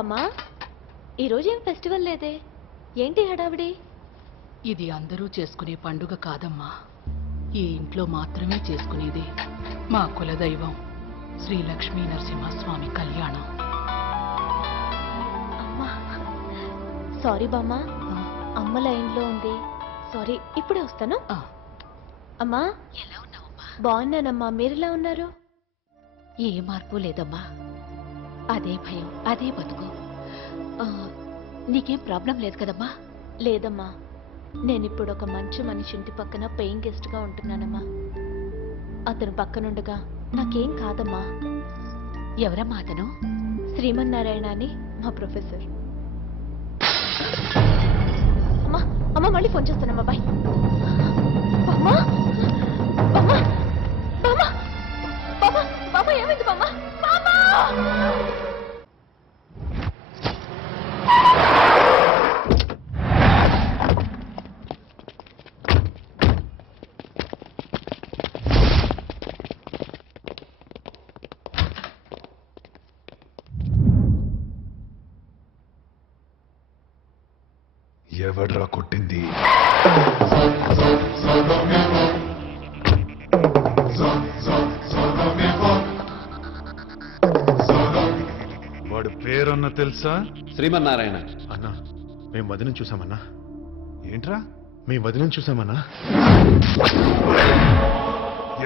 బామ్మా ఈరోజు ఏం ఫెస్టివల్ లేదే, ఏంటి హడావిడి? ఇది అందరూ చేసుకునే పండుగ కాదమ్మా, ఈ ఇంట్లో మాత్రమే చేసుకునేది మా కులదైవం శ్రీ లక్ష్మీ నరసింహస్వామి కళ్యాణం. అమ్మా సారీ బామ్మా, అమ్మ లైన్లో ఉంది, సారీ, ఇప్పుడే వస్తాను. అమ్మా ఎలా ఉన్నావమ్మా? బాగున్నానమ్మా, మీరెలా ఉన్నారు? ఏ మార్పు లేదమ్మా, అదే భయం అదే బతుకు. నీకేం ప్రాబ్లం లేదు కదమ్మా? లేదమ్మా, నేనిప్పుడు ఒక మంచి మనిషి ఇంటి పక్కన పేయింగ్ గెస్ట్గా ఉంటున్నానమ్మా. అతను పక్కనుండగా నాకేం కాదమ్మా. ఎవరమ్మా అతను? శ్రీమన్నారాయణ అని మా ప్రొఫెసర్. అమ్మా అమ్మ మళ్ళీ ఫోన్ చేస్తానమ్మా, బాయ్. బామ్మా బామ్మా బామ్మా బామ్మా బామ్మా ఏమైంది బామ్మా? బామ్మా ఎవడ్రా కొట్టింది? వాడి పేరన్న తెలుసా? శ్రీమన్నారాయణ. అన్నా మేము వదిన చూసామన్నా. ఏంట్రా మీ వదిన చూసామన్నా?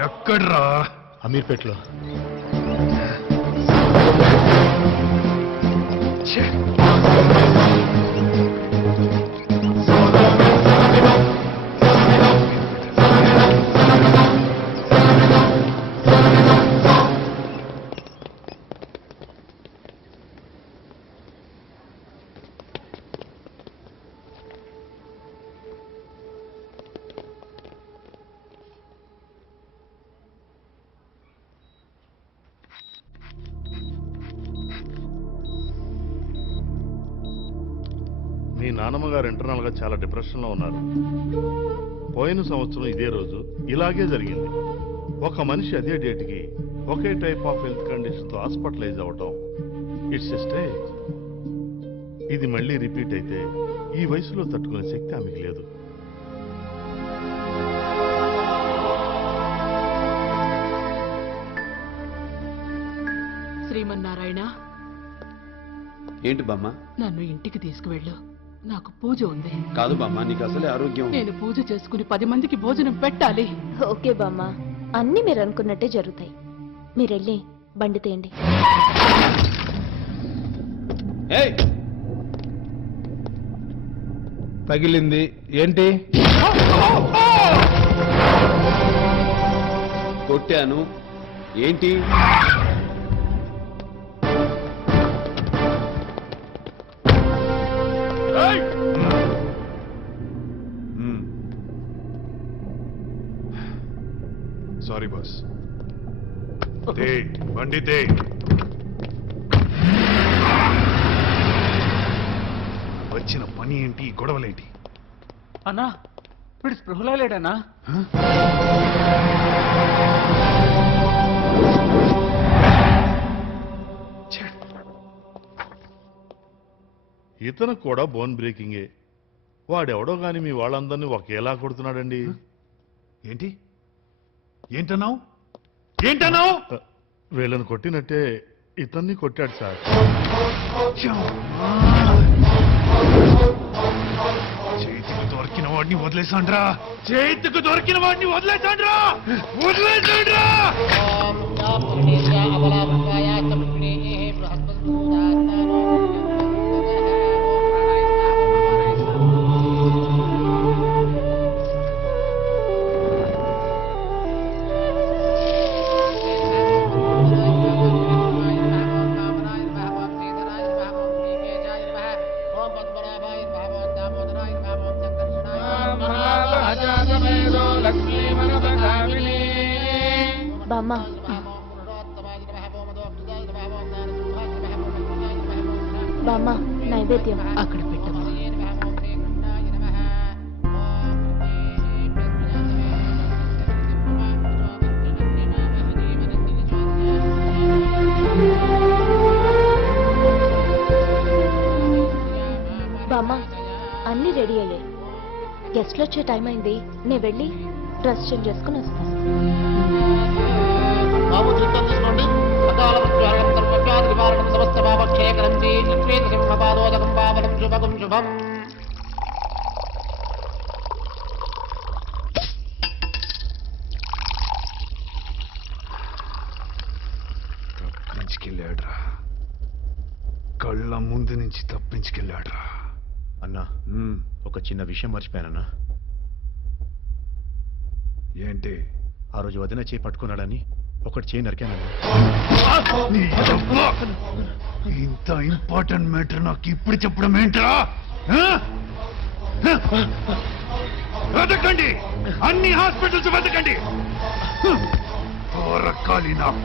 ఎక్కడ్రా? అమీర్పేటలో. మీ నాన్నమ్మగారు ఇంటర్నల్ గా చాలా డిప్రెషన్ లో ఉన్నారు. పోయిన సంవత్సరం ఇదే రోజు ఇలాగే జరిగింది. ఒక మనిషి అదే డేట్కి ఒకే టైప్ ఆఫ్ హెల్త్ కండిషన్ తో హాస్పిటలైజ్ అవటం, ఇట్స్ ఎ స్టేజ్. ఇది మళ్ళీ రిపీట్ అయితే ఈ వయసులో తట్టుకునే శక్తి ఆమెకి లేదు. శ్రీమన్నారాయణ, ఏంటి బామ్మ? నన్ను ఇంటికి తీసుకువెళ్ళు, నాకు పూజ ఉంది. కాదు బామ్మ, నీకు అసలే ఆరోగ్యం. నేను పూజ చేసుకుని 10 మందికి భోజనం పెట్టాలి. ఓకే బామ్మా, అన్నీ మీరు అనుకున్నట్టే జరుగుతాయి. మీరెళ్ళి బండి తేయండి. ఏయ్! తగిలింది ఏంటి? కొట్టాను ఏంటి? Sorry boss. దే బండి దే. వచ్చిన పని ఏంటి, గొడవలేంటి? అన్నా వీడు స్పృహలో లేడన్నా. ఇతను కూడా బోన్ బ్రేకింగే. వాడెవడో గాని మీ వాళ్ళందరినీ ఒకేలా కొడుతున్నాడండి. ఏంటి ఏంటన్నావు? ఏంటన్నావు? వీళ్ళని కొట్టినట్టే ఇతన్ని కొట్టాడు సార్. చేతికి దొరికిన వాడిని వదిలేసాండ్రా. చేతికి దొరికిన వాడిని వదిలేసాండ్రా. వదిలేసాండ్రా. బామ్మా బామ్మా నైవేద్యం అక్కడ పెట్టమ్మా. అన్నీ రెడీ అయ్యాయి. గెస్ట్లు వచ్చే టైం అయింది. నేను వెళ్ళి డ్రెస్ చేంజ్ చేసుకుని వస్తాను. బాబు చిత్తం తీసుకోండి. అకాల మృత్యుహరణం సర్వవ్యాధి నివారణం సమస్త పాపక్షయకరం శ్రీకృష్ణ సింహపాదోదకం పావనం శుభకం శుభం. తప్పించుకెళ్ళాడ్రా, కళ్ళ ముందు నుంచి తప్పించుకెళ్ళాడ్రా. అన్నా, ఒక చిన్న విషయం మర్చిపోయానన్నా. ఏంటి? ఆ రోజు వదిన చేయి పట్టుకున్నాడని ఒకటి చేయి నరికానన్నా. నీ అబ్బా! ఇంత ఇంపార్టెంట్ మ్యాటర్ నాకు ఇప్పుడు చెప్పడం ఏంట్రా? ఆ? వెతకండి, అన్ని హాస్పిటల్స్ వెతకండి. రకాలి నాకు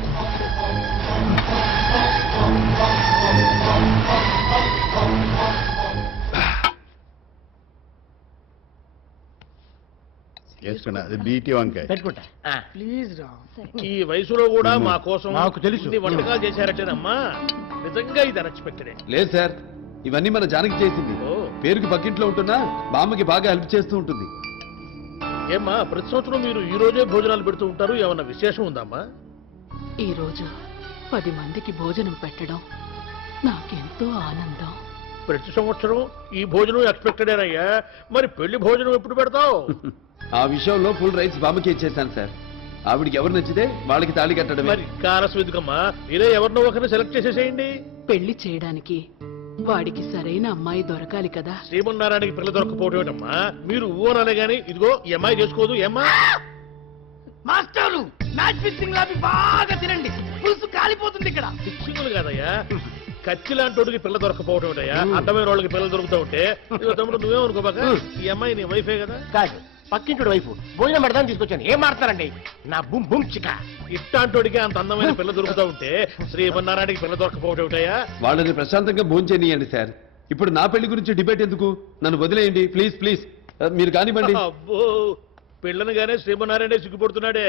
వేసుకున్నా, అది బీటీ వంకాయ. పెట్టుకుంటా. ప్లీజ్ రా. ఈ వయసులో కూడా మా కోసం మాకు తెలుసు. ఇన్ని వంటకాలు చేశారంటేనమ్మా, నిజంగా ఇది అన్ఎక్స్పెక్టెడ్. లేదు సార్, ఇవన్నీ మన జానకి చేసింది. ఓ. పేరుకి పక్కింట్లో ఉంటున్నా బామ్మకి బాగా హెల్ప్ చేస్తూ ఉంటుంది. ఏమ్మా, ప్రతి సంవత్సరం మీరు ఈ రోజే భోజనాలు పెడుతూ ఉంటారు, ఏమన్నా విశేషం ఉందమ్మా? ఈరోజు 10 మందికి భోజనం పెట్టడం నాకెంతో ఆనందం. ప్రతి సంవత్సరం ఈ భోజనం ఎక్స్పెక్టెడేనయ్యా. మరి పెళ్లి భోజనం ఎప్పుడు పెడతావు? ఆ విషయంలో ఫుల్ రైట్స్ బామ్మకి ఇచ్చేసాను సార్. ఆవిడికి ఎవరు నచ్చితే వాళ్ళకి తాళి కట్టడమే. మరి కారస్వం ఎందుకమ్మా, మీరే ఎవరినో ఒకరిని సెలెక్ట్ చేసేసేయండి. పెళ్లి చేయడానికి వాడికి సరైన అమ్మాయి దొరకాలి కదా. శ్రీమన్నారాయణకి పిల్ల దొరకపోవడం ఏంటమ్మా? మీరు ఊరనే గాని ఇదిగో ఈ అమ్మాయి చేసుకోదు. ఏమ్మా మాస్టారు, మ్యాచ్ ఫిక్సింగ్ లాపి బాగా తినండి, పులుసు కాలిపోతుంది ఇక్కడ. ఫిక్సింగులు కాదయ్యా, కత్తి లాంటి పిల్ల దొరకపోవడం ఏంటయ్యా? అడ్డమైన వాళ్ళకి పిల్లలు దొరుకుతూ ఉంటే ఇదిగో తమ్ముడు నువ్వేమనుకోబాక, ఈ అమ్మాయి నీ వైఫే కదా. కాదు, పక్కింటి వైపు భోజనం పెడదాం తీసుకొచ్చాను. ఏం మాడతారండి నా బుమ్ బుమ్ చిక. ఇట్టాంటోడికి అంత అందమైన పిల్ల దొరుకుతూ ఉంటే శ్రీమన్నారాయణకి పిల్ల దొరకపోవడం ఏంటయ్యా? వాళ్ళని ప్రశాంతంగా భోంచేనియండి సార్. ఇప్పుడు నా పెళ్లి గురించి డిబేట్ ఎందుకు? నన్ను వదిలేయండి ప్లీజ్ ప్లీజ్. మీరు కానివ్వండి. అబ్బో, పిల్లనిగానే శ్రీమన్నారాయణ సిగ్గుపడుతున్నాడే.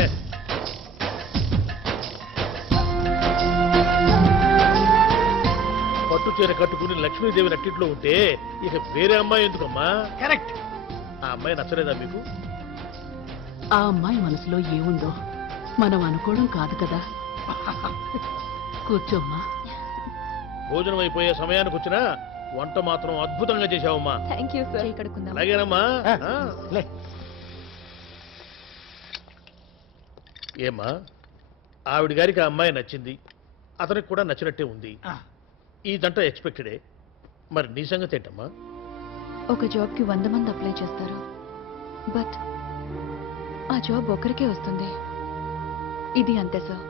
పట్టు చీర కట్టుకుని లక్ష్మీదేవి నట్టిట్లో ఉంటే ఇక వేరే అమ్మాయి ఎందుకమ్మా? కరెక్ట్. ఆ అమ్మాయి నచ్చలేదా మీకు? ఆ అమ్మాయి మనసులో ఏముందో మనం అనుకోవడం కాదు కదా. కూర్చోమ్మా. భోజనం అయిపోయే సమయానికి వచ్చినా వంట మాత్రం అద్భుతంగా చేశావమ్మా. Thank you sir. కడుకుందాం. అలాగేనమ్మా. ఆ. లే. ఏమ్మా, ఆవిడ గారికి ఆ అమ్మాయి నచ్చింది, అతనికి కూడా నచ్చినట్టే ఉంది. ఈ దంట ఎక్స్పెక్టెడే. మరి నీ సంగతి ఏంటమ్మా? ఒక జాబ్కి 100 మంది అప్లై చేస్తారు, బట్ ఆ జాబ్ ఒకరికే వస్తుంది. ఇది అంతే సార్.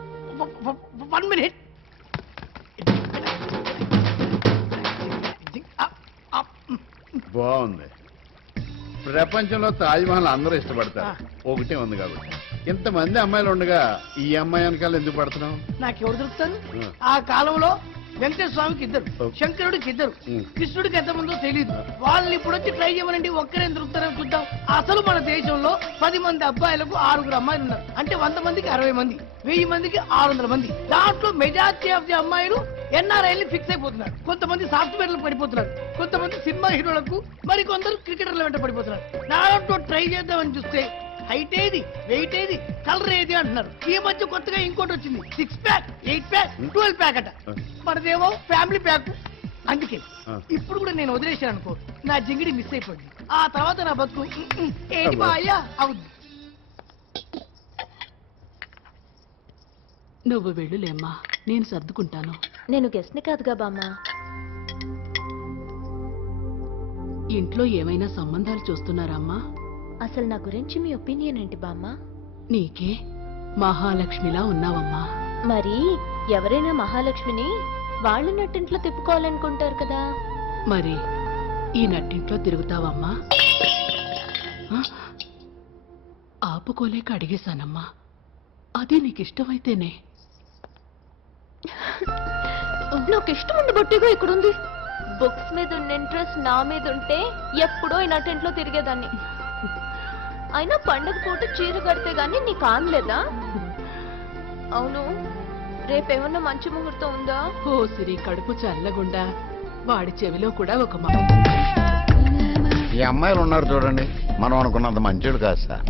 1 మినిట్. బాగుంది. ప్రపంచంలో తాజ్మహల్ అందరూ ఇష్టపడతారు, ఒకటే ఉంది కాబట్టి. ఇంతమంది అమ్మాయిలు ఉండగా ఈ అమ్మాయి వెనకాల ఎందుకు పడుతున్నావు? నాకెవరు దొరుకుతారు? ఆ కాలంలో వెంకటేశ్వర స్వామికి 2, శంకరుడికి 2, కృష్ణుడికి ఎంతమందో తెలియదు. వాళ్ళని ఇప్పుడు వచ్చి ట్రై చేయమనండి, ఒక్కరే దొరుకుతారని చూద్దాం. అసలు మన దేశంలో 10 మంది అబ్బాయిలకు 6 అమ్మాయిలు ఉన్నారు. అంటే 100 మందికి 60 మంది, 1000 మందికి 600 మంది. దాంట్లో మెజారిటీ ఆఫ్ ది అమ్మాయిలు ఎన్ఆర్ఐలు ఫిక్స్ అయిపోతున్నారు. కొంతమంది సాఫ్ట్వేర్లు పడిపోతున్నారు, కొంతమంది సినిమా హీరోలకు, మరి కొందరు క్రికెటర్ల వెంట పడిపోతున్నారు. దాంట్లో ట్రై చేద్దామని చూస్తే హైట్ ఏది, వెయిట్ ఏది, కలర్ ఏది అంటున్నారు. ఈ మధ్య కొత్తగా ఇంకోటి వచ్చింది, 6 ప్యాక్, 8 ప్యాక్, 12 ప్యాక్ అట. మనదేమో ఫ్యామిలీ ప్యాక్. అందుకే ఇప్పుడు కూడా నేను వదిలేశాను అనుకో, నా జింగిడి మిస్ అయిపోయింది. ఆ తర్వాత నా బతుకు ఏంటి బాయ్యా అవుద్ది. నువ్వు వెళ్ళులేమ్మా, నేను సర్దుకుంటాను. నేను గెస్ట్ని కాదుగా బామ్మ. ఇంట్లో ఏమైనా సంబంధాలు చూస్తున్నారమ్మా? అసలు నా గురించి మీ ఒపీనియన్ ఏంటి బామ్మ? నీకే మహాలక్ష్మిలా ఉన్నావమ్మా. మరి ఎవరైనా మహాలక్ష్మిని వాళ్ళ నట్టింట్లో తిప్పుకోవాలనుకుంటారు కదా. మరి ఈ నట్టింట్లో తిరుగుతావమ్మా? ఆ? ఆపుకోలేక అడిగేశానమ్మా. అదే నీకిష్టమైతేనే. నాకు ఇష్టం ఉండబట్టిగా ఇక్కడ ఉంది. బుక్స్ మీద ఉన్న ఇంట్రెస్ట్ నా మీద ఉంటే ఎప్పుడో ఈ నట్టింట్లో తిరిగేదాన్ని. అయినా పండగ పూట చీర కడితే గానీ నీకు ఆనలేదా? అవును, రేపేమన్నా మంచి ముహూర్తం ఉందా? ఓ సిరి కడుపు చల్లగుండా వాడి చెవిలో కూడా ఒక ఈ అమ్మాయిలు ఉన్నారు చూడండి, మనం అనుకున్నంత మంచోడు కాదు సార్.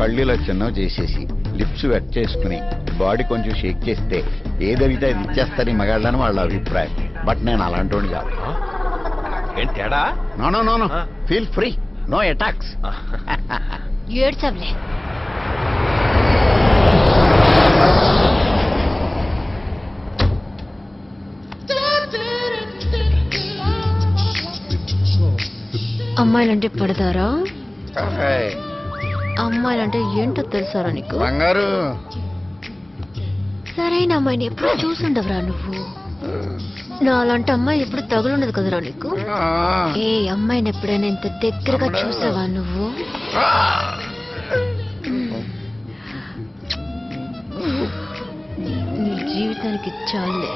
కళ్ళు ఇలా చిన్నవి చేసేసి లిప్స్ వెట్ చేసుకుని బాడీ కొంచెం షేక్ చేస్తే ఏదైతే అది ఇచ్చేస్తారు ఈ మగాళ్ళని వాళ్ళ అభిప్రాయం. బట్ నేను అలాంటి కాదు. ఏంటి తేడా? No feel free, no attacks. ఏడ్చవ్లే. అమ్మాయిలంటే పడతారా? అమ్మాయిలంటే ఏంటో తెలుసారా నీకు? బంగారు సరైన అమ్మాయిని ఎప్పుడు చూసుండవురా నువ్వు. నా అలాంటి అమ్మాయి ఎప్పుడు తగులుండదు కదరా నీకు. ఏ అమ్మాయిని ఎప్పుడైనా ఇంత దగ్గరగా చూసావా నువ్వు? నీ జీవితానికి చాలే.